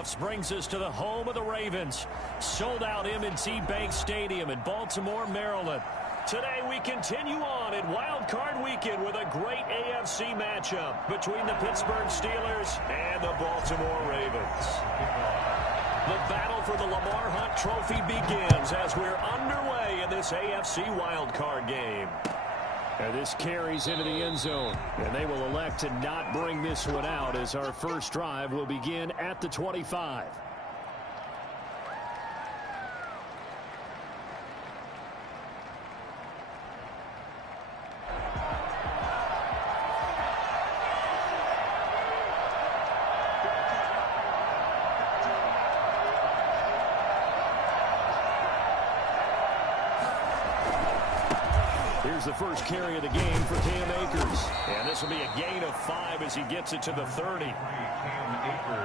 playoffs brings us to the home of the Ravens. Sold out M&T Bank Stadium in Baltimore, Maryland. Today we continue on in Wild Card Weekend with a great AFC matchup between the Pittsburgh Steelers and the Baltimore Ravens. The battle for the Lamar Hunt Trophy begins as we're underway in this AFC Wild Card game. And this carries into the end zone, and they will elect to not bring this one out as our first drive will begin at the 25. Here's the first carry of the game for Cam Akers. And this will be a gain of 5 as he gets it to the 30.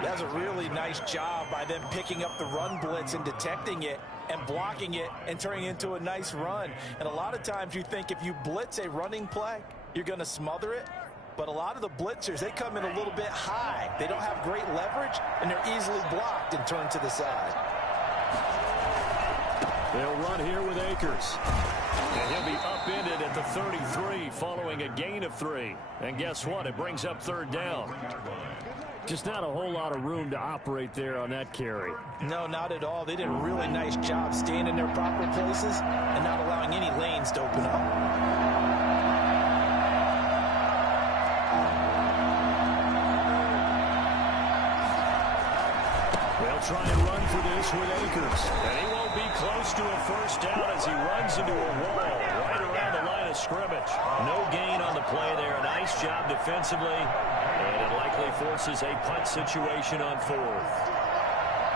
That's a really nice job by them picking up the run blitz and detecting it and blocking it and turning it into a nice run. And a lot of times you think if you blitz a running play, you're going to smother it. But a lot of the blitzers, they come in a little bit high. They don't have great leverage, and they're easily blocked and turned to the side. They'll run here with Akers. And he'll be upended at the 33 following a gain of 3. And guess what? It brings up third down. Just not a whole lot of room to operate there on that carry. No, not at all. They did a really nice job staying in their proper places and not allowing any lanes to open up. They'll try and run for this with Akers. And he won't be close to a first down as he runs into a wall right around the line of scrimmage. No gain on the play there. Nice job defensively. And it likely forces a punt situation on fourth.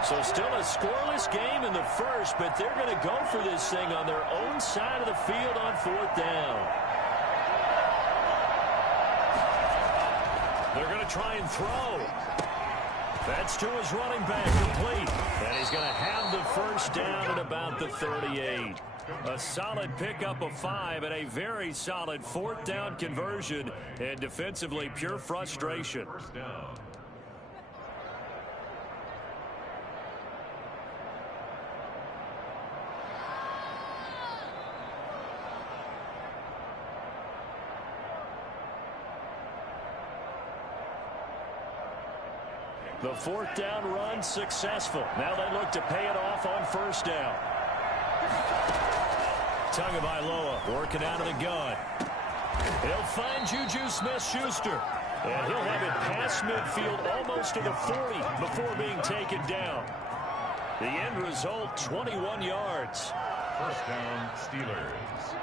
So still a scoreless game in the first, but they're going to go for this thing on their own side of the field on fourth down. They're going to try and throw. That's to his running back, complete. And he's going to have the first down at about the 38. A solid pickup of 5 and a very solid fourth down conversion. And defensively, pure frustration. The fourth down run successful. Now they look to pay it off on first down. Tagovailoa working out of the gun. He'll find Juju Smith-Schuster. And he'll have it past midfield almost to the 40 before being taken down. The end result, 21 yards. First down, Steelers.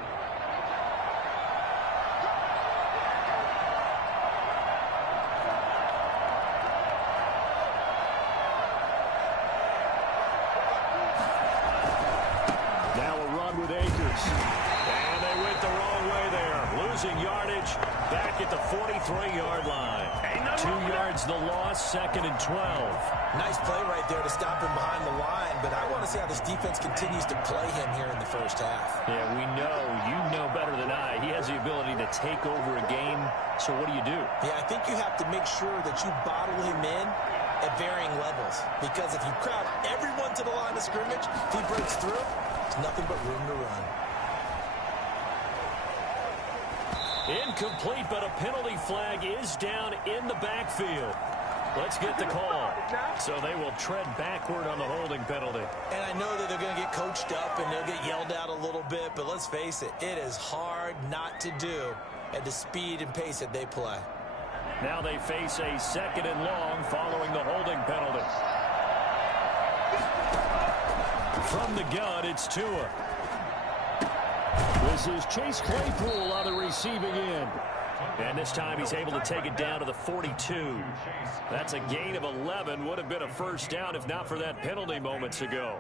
And they went the wrong way there. Losing yardage back at the 43-yard line. 2 yards the loss, second and 12. Nice play right there to stop him behind the line, but I want to see how this defense continues to play him here in the first half. Yeah, we know. You know better than I. He has the ability to take over a game, so what do you do? Yeah, I think you have to make sure that you bottle him in at varying levels, because if you crowd everyone to the line of scrimmage, if he breaks through, there's nothing but room to run. Incomplete, but a penalty flag is down in the backfield. Let's get the call. So they will tread backward on the holding penalty. And I know that they're going to get coached up and they'll get yelled at a little bit, but let's face it, it is hard not to do at the speed and pace that they play. Now they face a second and long following the holding penalty. From the gun, it's Tua. This is Chase Claypool on the receiving end. And this time he's able to take it down to the 42. That's a gain of 11. Would have been a first down if not for that penalty moments ago.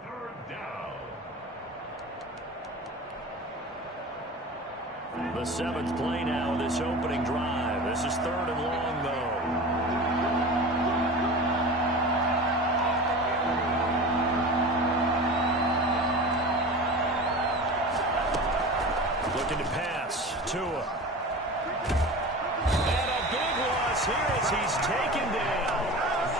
The 7th play now of this opening drive. This is third and long, though. Looking to pass. Tua. And a big loss here as he's taken down.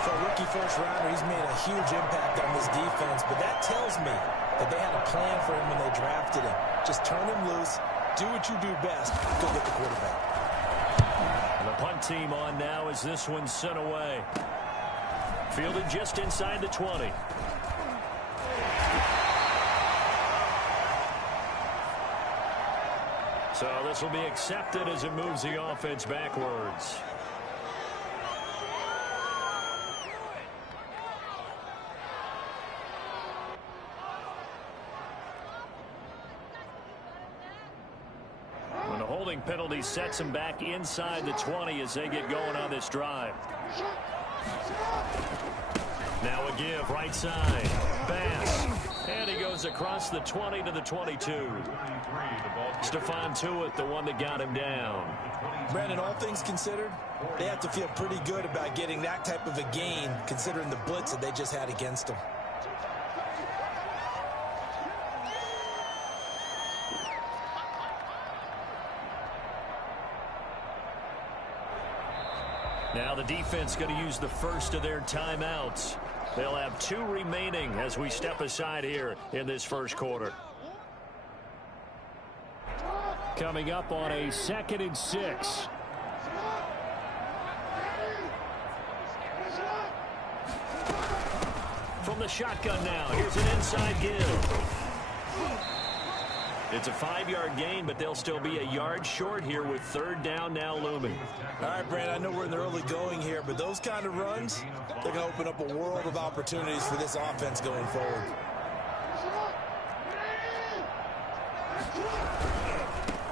So rookie first-rounder. He's made a huge impact on this defense, but that tells me that they had a plan for him when they drafted him. Just turn him loose, do what you do best, go get the quarterback. And the punt team on now as this one's sent away. Fielded just inside the 20. So this will be accepted as it moves the offense backwards. When the holding penalty sets them back inside the 20 as they get going on this drive. Now a give right side. Bass. And he goes across the 20 to the 22. Stephon Tuitt, the one that got him down. Brandon, all things considered, they have to feel pretty good about getting that type of a gain considering the blitz that they just had against them. Now the defense going to use the first of their timeouts. They'll have 2 remaining as we step aside here in this first quarter. Coming up on a 2nd and 6. From the shotgun now, here's an inside give. It's a 5-yard gain, but they'll still be a yard short here with 3rd down now looming. All right, Brandon, I know we're in the early going here, but those kind of runs, they're going to open up a world of opportunities for this offense going forward.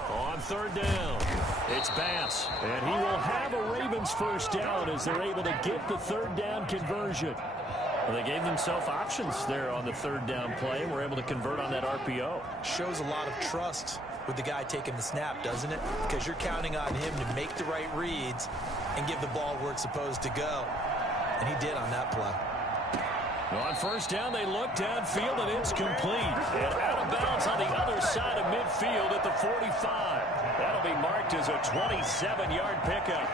On 3rd down, it's Bass, and he will have a Ravens first down as they're able to get the 3rd down conversion. Well, they gave themselves options there on the 3rd down play and were able to convert on that RPO. Shows a lot of trust with the guy taking the snap, doesn't it? Because you're counting on him to make the right reads and give the ball where it's supposed to go. And he did on that play. On 1st down, they look downfield, and it's complete. And out of bounds on the other side of midfield at the 45. That'll be marked as a 27-yard pickup.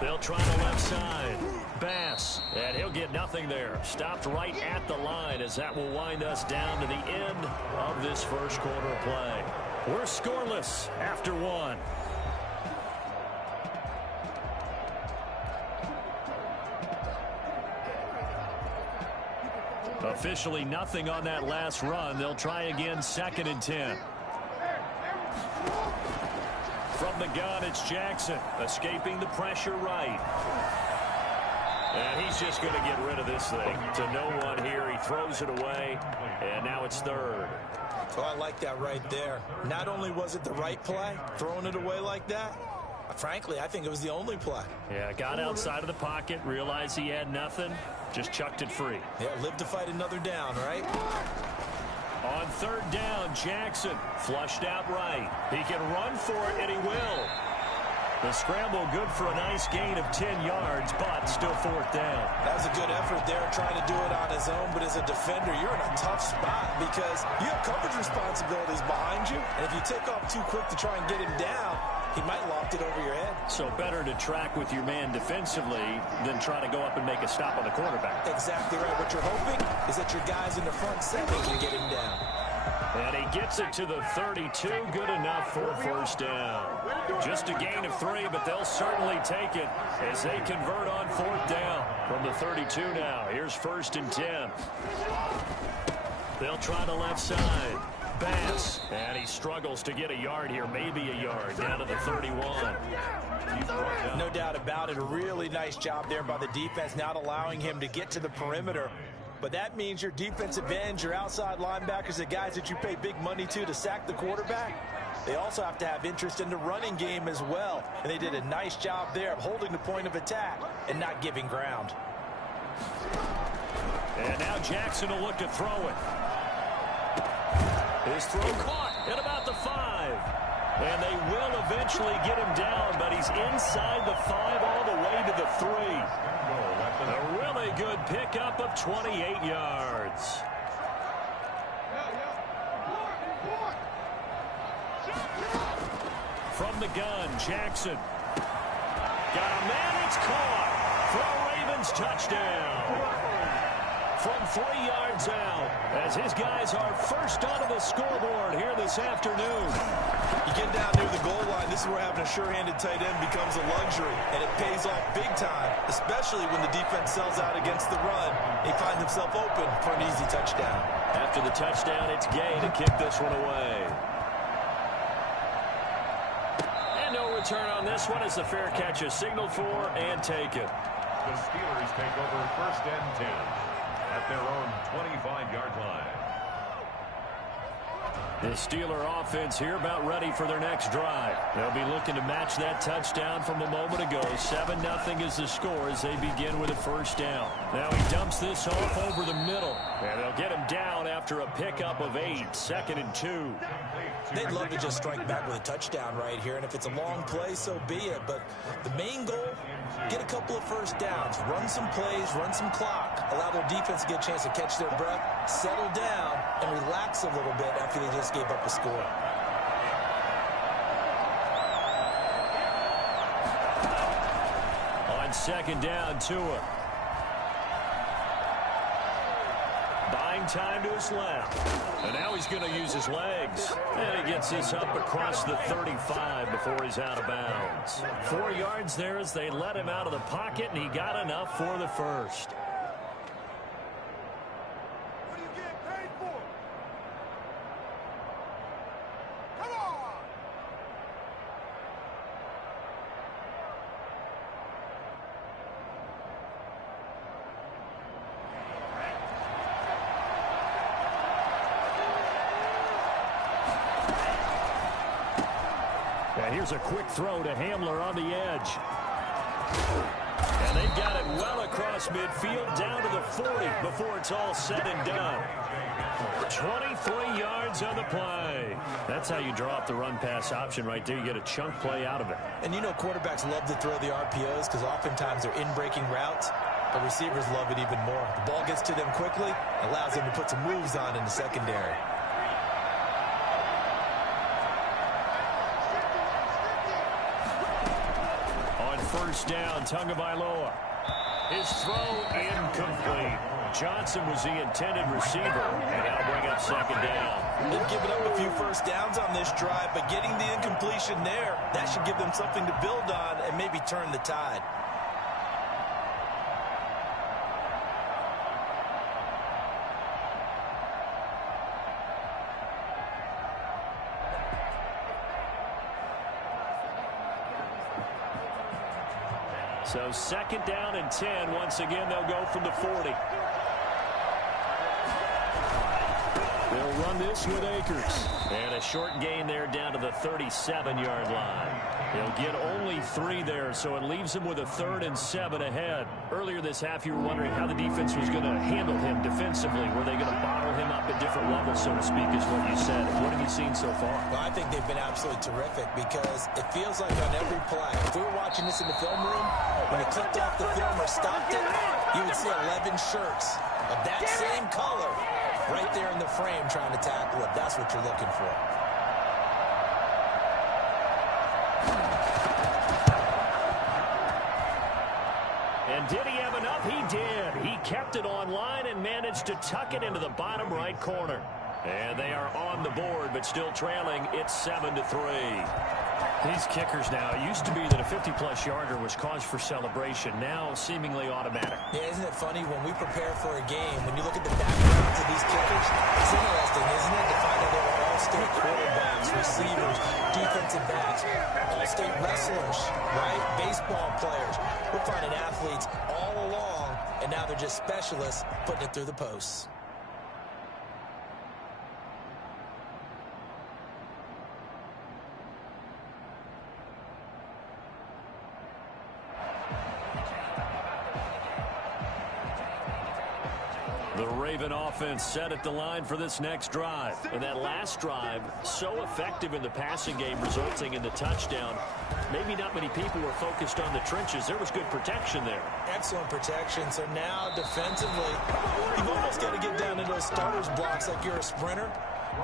They'll try the left side. Bass, and he'll get nothing there. Stopped right at the line as that will wind us down to the end of this first quarter play. We're scoreless after 1. Officially nothing on that last run. They'll try again 2nd and 10. From the gun, it's Jackson, escaping the pressure right. And he's just going to get rid of this thing to no one here. He throws it away, and now it's 3rd. Oh, I like that right there. Not only was it the right play, throwing it away like that, frankly, I think it was the only play. Yeah, got outside of the pocket, realized he had nothing, just chucked it free. Yeah, live to fight another down, right? On 3rd down, Jackson flushed out right. He can run for it, and he will. The scramble good for a nice gain of 10 yards, but still 4th down. That was a good effort there, trying to do it on his own, but as a defender, you're in a tough spot because you have coverage responsibilities behind you, and if you take off too quick to try and get him down, he might loft it over your head. So better to track with your man defensively than try to go up and make a stop on the quarterback. Exactly right. What you're hoping is that your guys in the front 7 can get him down. And he gets it to the 32. Good enough for a 1st down. Just a gain of 3, but they'll certainly take it as they convert on 4th down from the 32 now. Here's 1st and 10. They'll try the left side. Bass, and he struggles to get a yard here, maybe a yard, down to the 31. No doubt about it. A really nice job there by the defense, not allowing him to get to the perimeter. But that means your defensive ends, your outside linebackers, the guys that you pay big money to sack the quarterback, they also have to have interest in the running game as well. And they did a nice job there of holding the point of attack and not giving ground. And now Jackson will look to throw it. His throw caught at about the 5. And they will eventually get him down, but he's inside the 5 all the way to the 3. A really good pickup of 28 yards. From the gun, Jackson. Got a man, it's caught. For a Ravens touchdown. From 3 yards out, as his guys are first onto the scoreboard here this afternoon. You get down near the goal line, this is where having a sure-handed tight end becomes a luxury, and it pays off big time, especially when the defense sells out against the run. He finds himself open for an easy touchdown. After the touchdown, it's Gay to kick this one away. And no return on this one as the fair catch is signaled for and taken. The Steelers take over 1st and 10 at their own 25-yard line. The Steeler offense here about ready for their next drive. They'll be looking to match that touchdown from a moment ago. 7-0 is the score as they begin with a first down. Now he dumps this off over the middle. And they'll get him down after a pickup of 8. 2nd and 2. They'd love to just strike back with a touchdown right here, and if it's a long play, so be it. But the main goal, get a couple of first downs, run some plays, run some clock, allow their defense to get a chance to catch their breath, settle down, and relax a little bit after they just gave up a score. On 2nd down, Tua. Buying time to his left. And now he's going to use his legs. And he gets this up across the 35 before he's out of bounds. 4 yards there as they let him out of the pocket, and he got enough for the first. What are you getting paid for? Come on! And here's a quick throw to Hamler on the edge. And they've got it well across midfield down to the 40 before it's all said and done. 23 yards on the play. That's how you draw up the run-pass option right there. You get a chunk play out of it. And you know quarterbacks love to throw the RPOs because oftentimes they're in-breaking routes, but receivers love it even more. The ball gets to them quickly, allows them to put some moves on in the secondary. On 1st down, Tagovailoa. His throw incomplete. Johnson was the intended receiver, and that'll bring up 2nd down. They've given up a few first downs on this drive, but getting the incompletion there, that should give them something to build on and maybe turn the tide. So 2nd down and 10. Once again, they'll go from the 40. They'll run this with Akers. And a short gain there down to the 37-yard line. They'll get only 3 there, so it leaves them with a 3rd and 7 ahead. Earlier this half, you were wondering how the defense was going to handle him defensively. Were they going to bottle him up at different levels, so to speak, is what you said. What have you seen so far? Well, I think they've been absolutely terrific because it feels like on every play, if we were watching this in the film room, when it clicked off the film or stopped it, you would see 11 shirts of that same color right there in the frame trying to tackle it. That's what you're looking for. And did he have enough? He did. He kept it online and managed to tuck it into the bottom right corner. And they are on the board, but still trailing. It's 7-3. These kickers now, it used to be that a 50-plus yarder was cause for celebration. Now seemingly automatic. Yeah, isn't it funny when we prepare for a game, when you look at the backgrounds of these kickers, it's interesting, isn't it, to find out they were all-state quarterbacks, receivers, defensive backs, all-state wrestlers, right? Baseball players. We're finding athletes all along, and now they're just specialists putting it through the posts. The Raven offense set at the line for this next drive. And that last drive, so effective in the passing game, resulting in the touchdown. Maybe not many people were focused on the trenches. There was good protection there. Excellent protection. So now defensively, you've almost got to get down into those starters blocks like you're a sprinter.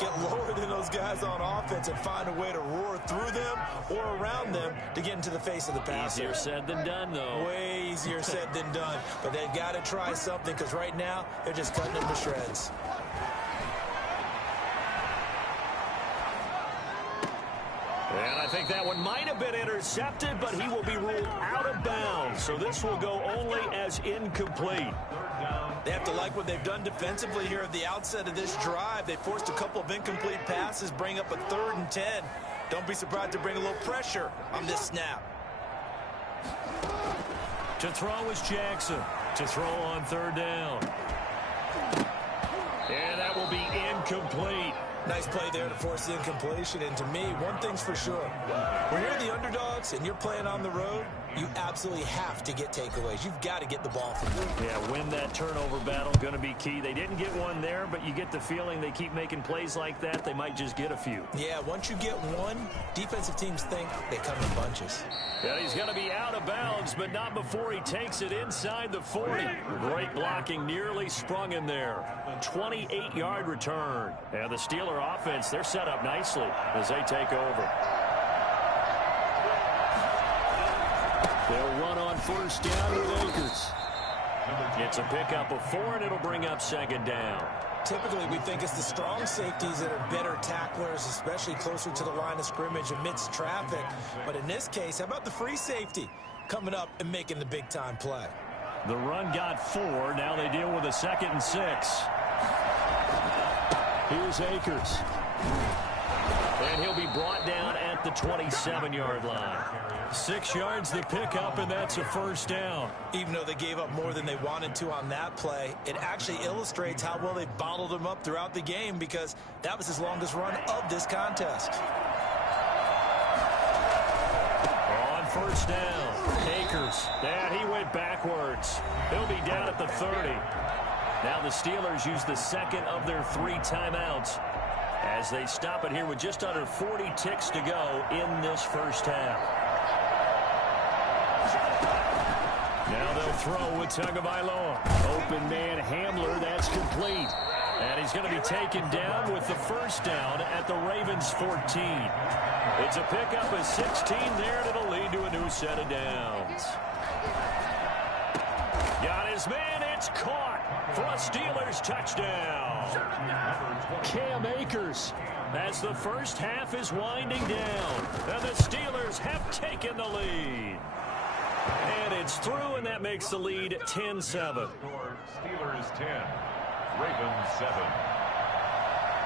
Get lower than those guys on offense and find a way to roar through them or around them to get into the face of the passer. Easier said than done, though. Way easier said than done. But they've got to try something because right now they're just cutting them to shreds. And I think that one might have been intercepted, but he will be ruled out of bounds. So this will go only as incomplete. They have to like what they've done defensively here at the outset of this drive. They forced a couple of incomplete passes, bring up a 3rd and 10. Don't be surprised to bring a little pressure on this snap. To throw is Jackson. To throw on 3rd down. And that will be incomplete. Nice play there to force the incompletion. And to me, one thing's for sure. When you're the underdogs and you're playing on the road, you absolutely have to get takeaways. You've got to get the ball from them. Yeah, win that turnover battle, going to be key. They didn't get one there, but you get the feeling they keep making plays like that, they might just get a few. Yeah, once you get one, defensive teams think they come in bunches. Yeah, he's going to be out of bounds, but not before he takes it inside the 40. Great blocking, nearly sprung in there. 28-yard return. And the Steeler offense, they're set up nicely as they take over. They'll run on 1st down with Akers. It's a pickup of 4, and it'll bring up 2nd down. Typically, we think it's the strong safeties that are better tacklers, especially closer to the line of scrimmage amidst traffic. But in this case, how about the free safety coming up and making the big-time play? The run got 4. Now they deal with a 2nd and 6. Here's Akers. And he'll be brought down at the 27-yard line. 6 yards the pickup, and that's a 1st down. Even though they gave up more than they wanted to on that play, it actually illustrates how well they bottled him up throughout the game because that was his longest run of this contest. On 1st down, Akers. And he went backwards. He'll be down at the 30. Now the Steelers use the 2nd of their 3 timeouts as they stop it here with just under 40 ticks to go in this 1st half. Now they'll throw with Tagovailoa. Open man Hamler, that's complete. And he's going to be taken down with the 1st down at the Ravens 14. It's a pickup of 16 there, and it'll lead to a new set of downs. Got his man, it's caught for a Steelers touchdown. Cam Akers as the 1st half is winding down, and the Steelers have taken the lead. And it's through, and that makes the lead 10-7. Steelers 10, Ravens 7.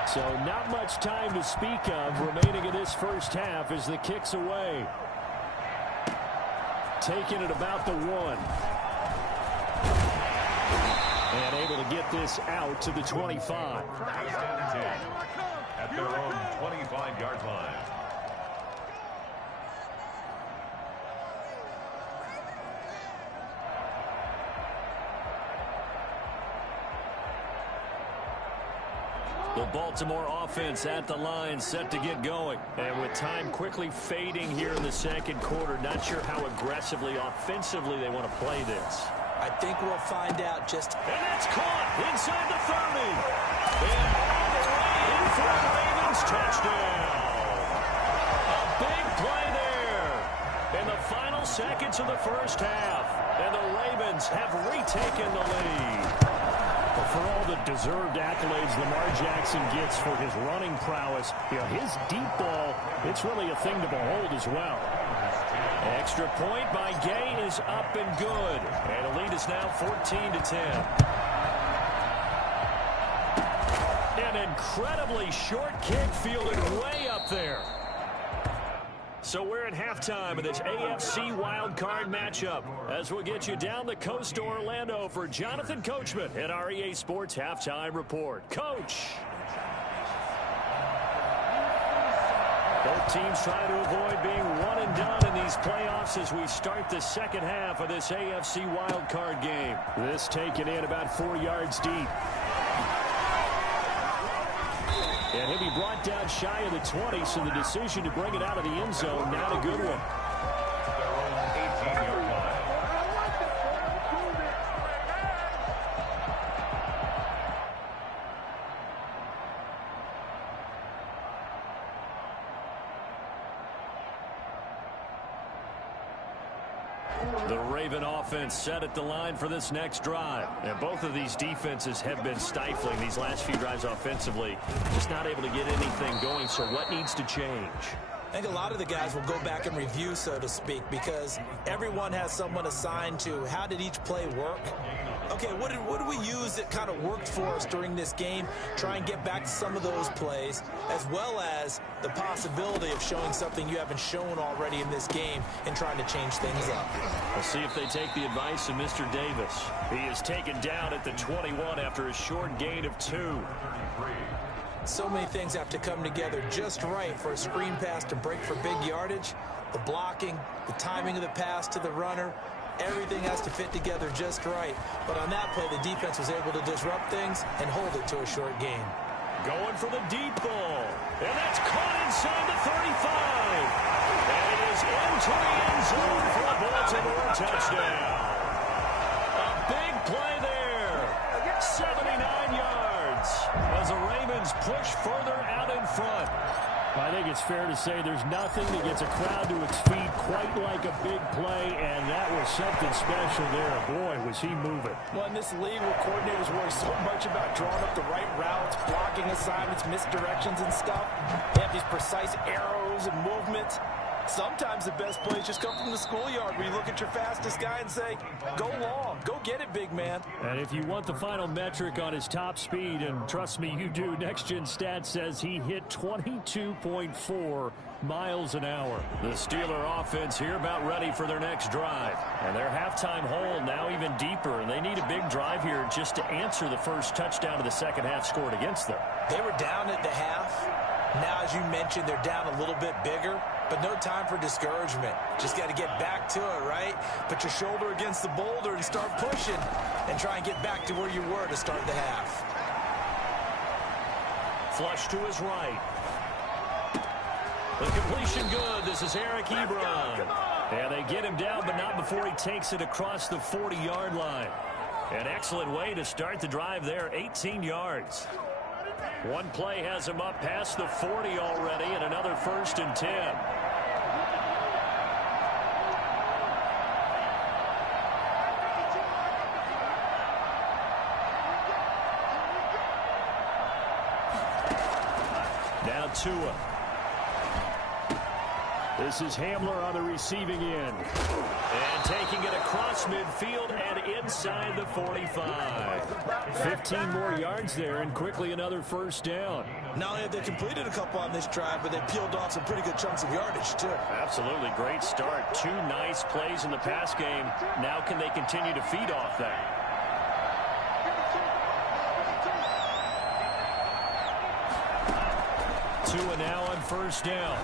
So not much time to speak of remaining in this 1st half as the kick's away. Taking it about the 1. And able to get this out to the 25. At their own 25-yard line. The Baltimore offense at the line, set to get going. And with time quickly fading here in the 2nd quarter, not sure how aggressively, offensively they want to play this. I think we'll find out just... And that's caught inside the 30. And all the way in for a Ravens touchdown. A big play there in the final seconds of the 1st half. And the Ravens have retaken the lead. But for all the deserved accolades Lamar Jackson gets for his running prowess, his deep ball, it's really a thing to behold as well. Extra point by Gay is up and good. And the lead is now 14-10. An incredibly short kick fielded way up there. So we're at halftime of this AFC wildcard matchup as we'll get you down the coast to Orlando for Jonathan Coachman at our EA Sports Halftime Report. Coach. Both teams trying to avoid being one and done in these playoffs as we start the second half of this AFC wildcard game. This taken in about 4 yards deep. And he'll be brought down shy of the 20, so the decision to bring it out of the end zone, not a good one. The Raven offense set at the line for this next drive. And both of these defenses have been stifling these last few drives offensively. Just not able to get anything going, so what needs to change? I think a lot of the guys will go back and review, so to speak, because everyone has someone assigned to how did each play work. Okay, what did we use that kind of worked for us during this game? Try and get back to some of those plays, as well as the possibility of showing something you haven't shown already in this game and trying to change things up. We'll see if they take the advice of Mr. Davis. He is taken down at the 21 after a short gain of 2. So many things have to come together just right for a screen pass to break for big yardage. The blocking, the timing of the pass to the runner, everything has to fit together just right. But on that play, the defense was able to disrupt things and hold it to a short gain. Going for the deep ball. And that's caught inside the 35. And it is into the end zone for a Baltimore touchdown. A big play there. 79 yards as the Ravens push further out in front. I think it's fair to say there's nothing that gets a crowd to its feet quite like a big play, and that was something special there. Boy, was he moving. Well, in this league where coordinators worry so much about drawing up the right routes, blocking assignments, misdirections and stuff, they have these precise arrows and movements. Sometimes the best plays just come from the schoolyard where you look at your fastest guy and say, go long, go get it, big man. And if you want the final metric on his top speed, and trust me, you do, Next Gen Stats says he hit 22.4 miles an hour. The Steeler offense here about ready for their next drive. And their halftime hole now even deeper, and they need a big drive here just to answer the first touchdown of the second half scored against them. They were down at the half. Now, as you mentioned, they're down a little bit bigger, but no time for discouragement. Just got to get back to it, right? Put your shoulder against the boulder and start pushing and try and get back to where you were to start the half. Flush to his right. The completion good. This is Eric Ebron. And they get him down, but not before he takes it across the 40-yard line. An excellent way to start the drive there, 18 yards. One play has him up past the 40 already, and another 1st and 10. Now Tua. This is Hamler on the receiving end. And taking it across midfield and inside the 45. 15 more yards there, and quickly another 1st down. Not only have they completed a couple on this drive, but they peeled off some pretty good chunks of yardage, too. Absolutely great start. 2 nice plays in the pass game. Now can they continue to feed off that? Tua now on 1st down.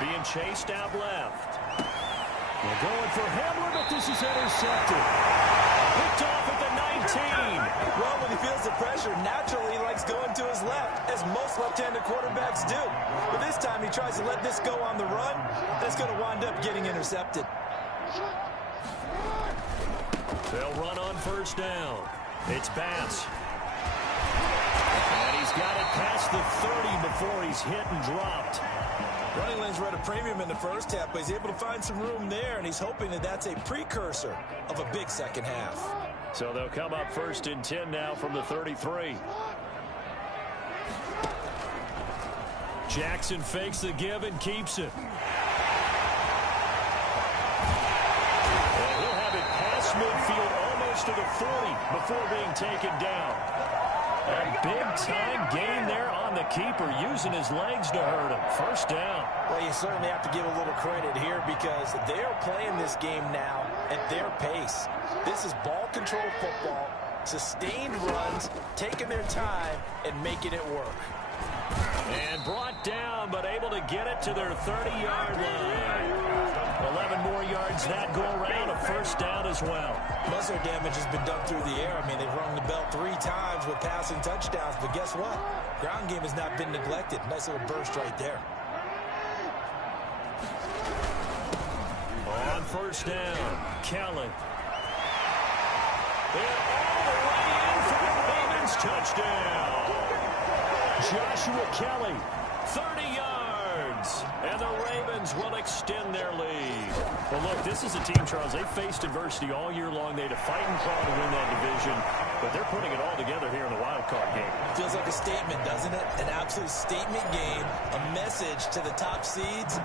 Being chased out left. They're going for Hamler, but this is intercepted. Picked off at the 19. Well, when he feels the pressure, naturally he likes going to his left, as most left-handed quarterbacks do. But this time he tries to let this go on the run, and it's going to wind up getting intercepted. They'll run on 1st down. It's Bass. And he's got it past the 30 before he's hit and dropped. Running lanes were at a premium in the first half, but he's able to find some room there, and he's hoping that that's a precursor of a big second half. So they'll come up 1st and 10 now from the 33. Jackson fakes the give and keeps it. And he'll have it past midfield almost to the 40 before being taken down. A big-time gain there on the keeper, using his legs to hurt him. 1st down. Well, you certainly have to give a little credit here because they're playing this game now at their pace. This is ball control football. Sustained runs, taking their time, and making it work. And brought down, but able to get it to their 30-yard line. 11 more yards that go around, a first down as well. Muscle damage has been done through the air. I mean, they've rung the bell 3 times with passing touchdowns, but guess what? Ground game has not been neglected. Nice little burst right there. On first down, Kelly. And all the way in for the Ravens touchdown. Joshua Kelly, 30 yards. And the Ravens will extend their lead. Well, look, this is a team, Charles, they faced adversity all year long. They had to fight and claw to win that division, but they're putting it all together here in the wild card game. Feels like a statement, doesn't it? An absolute statement game, a message to the top seeds.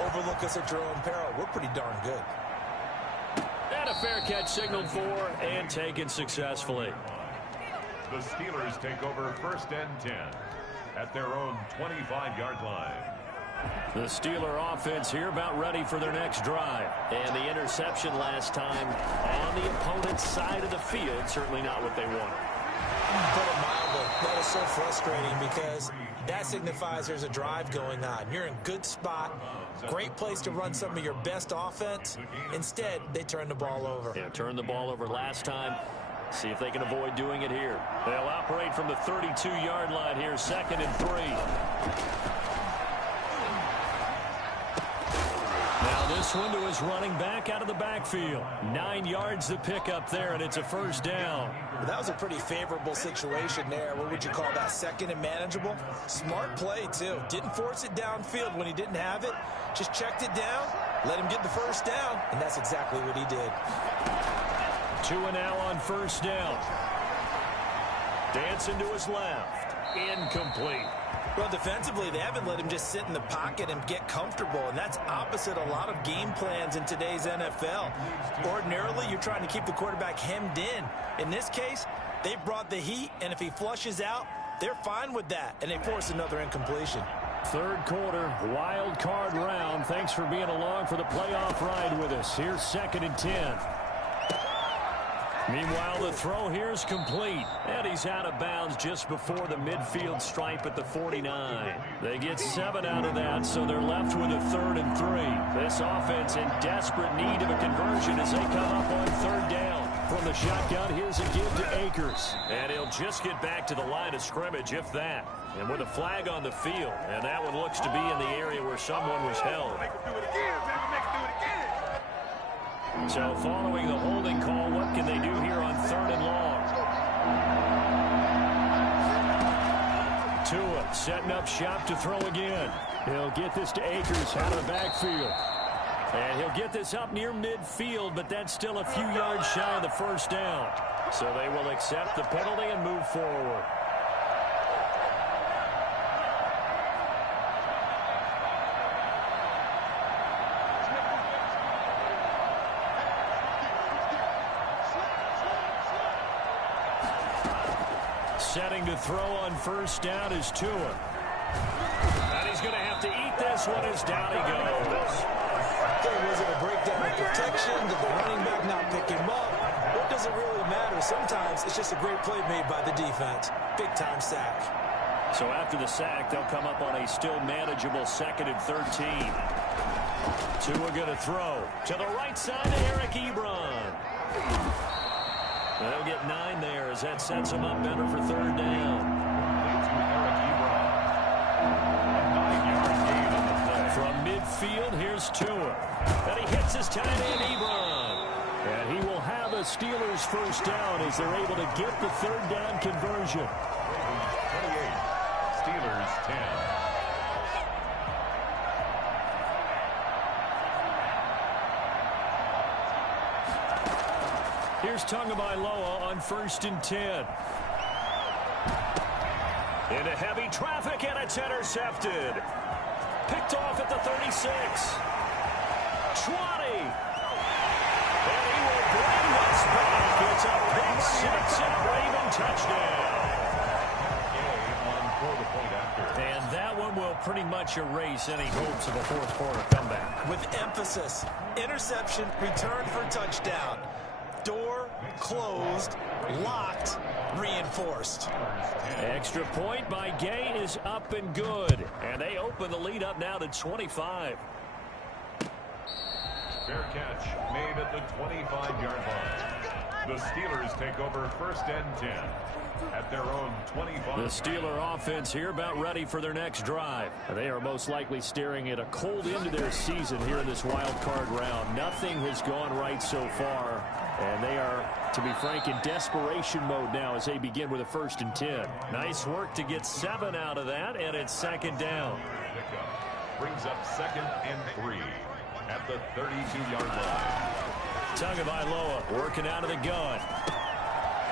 Overlook us at your own peril. We're pretty darn good. And a fair catch signaled for and taken successfully. The Steelers take over first and 10 at their own 25-yard line. The Steeler offense here about ready for their next drive. And the interception last time on the opponent's side of the field, certainly not what they wanted. Put it mildly, that is so frustrating because that signifies there's a drive going on. You're in good spot, great place to run some of your best offense. Instead, they turn the ball over. Yeah, turned the ball over last time. See if they can avoid doing it here. They'll operate from the 32-yard line here, 2nd and 3. Now this one to his running back out of the backfield. 9 yards to pick up there, and it's a first down. Well, that was a pretty favorable situation there. What would you call that, 2nd and manageable? Smart play, too. Didn't force it downfield when he didn't have it. Just checked it down, let him get the first down, and that's exactly what he did. 2 and now on first down. Dancing to his left. Incomplete. Well, defensively, they haven't let him just sit in the pocket and get comfortable, and that's opposite a lot of game plans in today's NFL. Ordinarily, you're trying to keep the quarterback hemmed in. In this case, they brought the heat, and if he flushes out, they're fine with that, and they force another incompletion. Third quarter, wild card round. Thanks for being along for the playoff ride with us. Here's 2nd and 10. Meanwhile, the throw here is complete. And he's out of bounds just before the midfield stripe at the 49. They get 7 out of that, so they're left with a 3rd and 3. This offense in desperate need of a conversion as they come up on 3rd down. From the shotgun, here's a give to Akers. And he'll just get back to the line of scrimmage, if that. And with a flag on the field. And that one looks to be in the area where someone was held. Make him do it again, baby. Make him do it again. So following the holding call, what can they do here on 3rd and long? Tua setting up shop to throw again. He'll get this to Akers out of the backfield. And he'll get this up near midfield, but that's still a few yards shy of the first down. So they will accept the penalty and move forward. Setting to throw on first down is Tua. And he's going to have to eat this one as down he goes. Was it a breakdown of protection? Did the running back not pick him up? What does it really matter? Sometimes it's just a great play made by the defense. Big-time sack. So after the sack, they'll come up on a still manageable 2nd and 13. Tua going to throw to the right side to Eric Ebron. They'll get 9 there as that sets them up better for 3rd down. From midfield, here's Tua. And he hits his tight end, Ebron. And he will have a Steelers first down as they're able to get the 3rd down conversion. 28, Steelers 10. Here's Tagovailoa on 1st and 10. Into heavy traffic, and it's intercepted. Picked off at the 36. 20. And he will bring this back. It's a pick 6 and a Raven touchdown. And that one will pretty much erase any hopes of a 4th quarter comeback. With emphasis, interception, return for touchdown. Door closed, locked, reinforced. Extra point by Gay is up and good. And they open the lead up now to 25. Fair catch made at the 25-yard line. The Steelers take over first and 10 at their own 25. The Steeler offense here about ready for their next drive. They are most likely staring at a cold end to their season here in this wild card round. Nothing has gone right so far, and they are, to be frank, in desperation mode now as they begin with a first and 10. Nice work to get 7 out of that, and it's second down. Pickup brings up second and 3 at the 32-yard line. Tagovailoa working out of the gun.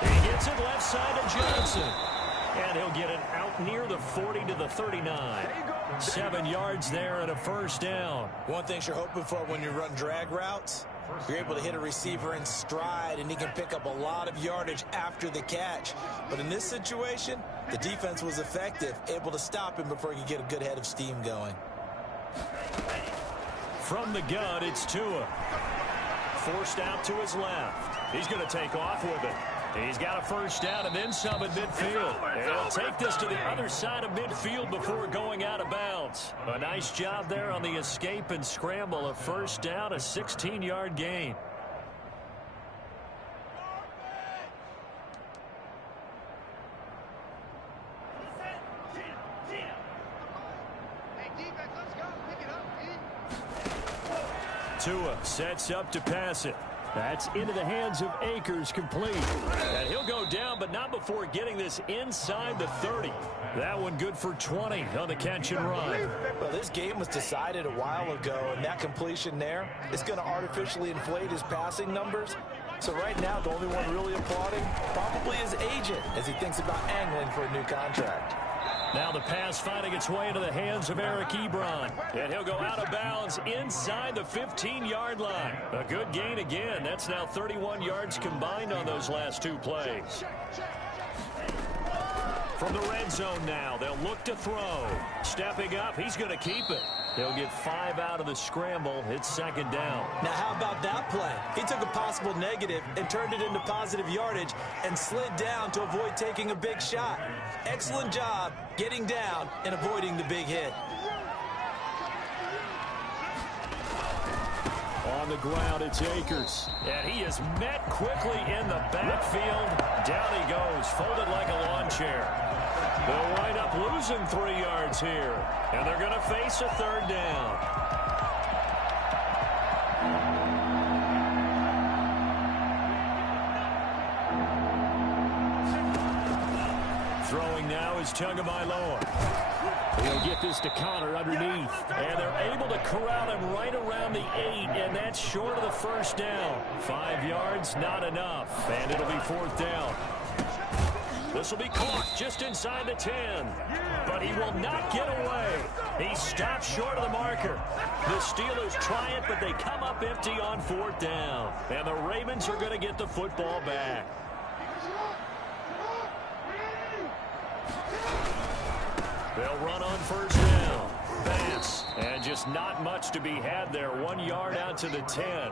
He gets it left side to Johnson. And he'll get it out near the 40 to the 39. 7 yards there and a first down. One thing you're hoping for when you run drag routes, you're able to hit a receiver in stride, and he can pick up a lot of yardage after the catch. But in this situation, the defense was effective, able to stop him before he could get a good head of steam going. From the gun, it's Tua. Forced out to his left. He's going to take off with it. He's got a first down and then some at midfield. And he'll take this to the other side of midfield before going out of bounds. A nice job there on the escape and scramble. A first down, a 16-yard gain. Tua sets up to pass it. That's into the hands of Akers, complete. And he'll go down, but not before getting this inside the 30. That one good for 20 on the catch and run. Well, this game was decided a while ago, and that completion there is going to artificially inflate his passing numbers. So right now, the only one really applauding probably his agent as he thinks about angling for a new contract. Now the pass finding its way into the hands of Eric Ebron. And he'll go out of bounds inside the 15-yard line. A good gain again. That's now 31 yards combined on those last 2 plays. From the red zone now, they'll look to throw. Stepping up, he's going to keep it. He'll get 5 out of the scramble. It's second down. Now, how about that play? He took a possible negative and turned it into positive yardage and slid down to avoid taking a big shot. Excellent job getting down and avoiding the big hit. On the ground, it's Akers. And he is met quickly in the backfield. Down he goes, folded like a lawn chair. They'll wind up losing 3 yards here. And they're going to face a third down. Throwing now is Tagovailoa. He'll get this to Connor underneath. And they're able to corral him right around the 8, and that's short of the first down. 5 yards, not enough. And it'll be 4th down. This will be caught just inside the 10. But he will not get away. He stops short of the marker. The Steelers try it, but they come up empty on 4th down. And the Ravens are going to get the football back. They'll run on first down. Pass. And just not much to be had there. 1 yard out to the 10.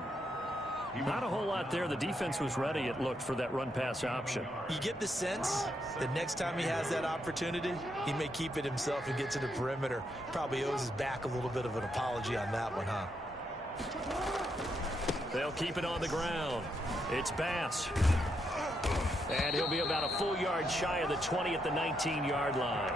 Not a whole lot there. The defense was ready, it looked, for that run-pass option. You get the sense that next time he has that opportunity, he may keep it himself and get to the perimeter. Probably owes his back a little bit of an apology on that one, huh? They'll keep it on the ground. It's Bass. And he'll be about a full yard shy of the 20 at the 19-yard line.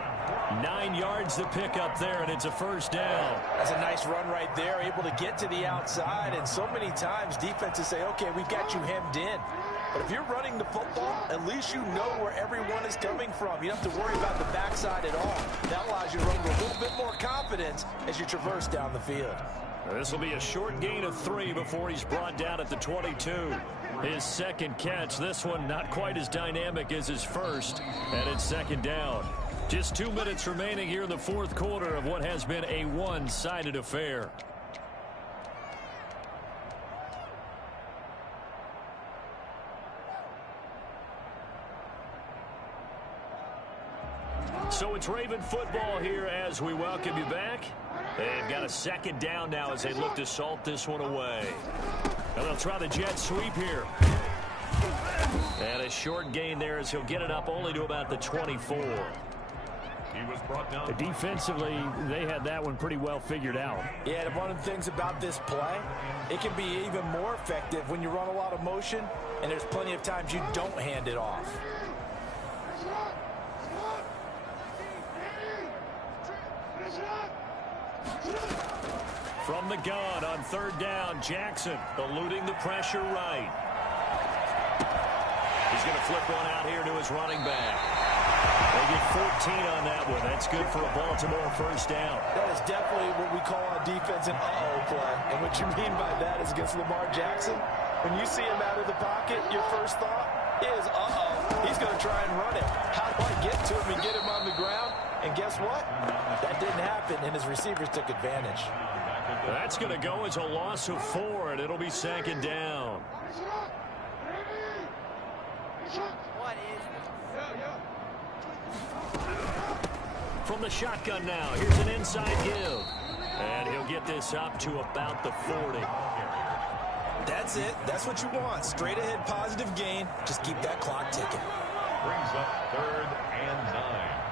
9 yards to pick up there, and it's a first down. That's a nice run right there, able to get to the outside. And so many times defenses say, okay, we've got you hemmed in. But if you're running the football, at least you know where everyone is coming from. You don't have to worry about the backside at all. That allows you to run with a little bit more confidence as you traverse down the field. This will be a short gain of 3 before he's brought down at the 22. His second catch, this one not quite as dynamic as his first, and it's second down. Just 2 minutes remaining here in the 4th quarter of what has been a one-sided affair. So it's Raven football here as we welcome you back. They've got a second down now as they look to salt this one away. And they'll try the jet sweep here. And a short gain there as he'll get it up only to about the 24. He was brought down. Defensively, they had that one pretty well figured out. Yeah, and one of the things about this play, it can be even more effective when you run a lot of motion, and there's plenty of times you don't hand it off. From the gun on third down, Jackson eluding the pressure right. He's going to flip one out here to his running back. They get 14 on that one. That's good for a Baltimore first down. That is definitely what we call on defense an uh-oh play. And what you mean by that is against Lamar Jackson, when you see him out of the pocket, your first thought is, uh-oh, he's going to try and run it. How do I get to him and get him on the ground? And guess what? That didn't happen, and his receivers took advantage. That's going to go as a loss of 4, and it'll be second down. From the shotgun now, here's an inside give. And he'll get this up to about the 40. That's it. That's what you want. Straight ahead positive gain. Just keep that clock ticking. Brings up 3rd and 9.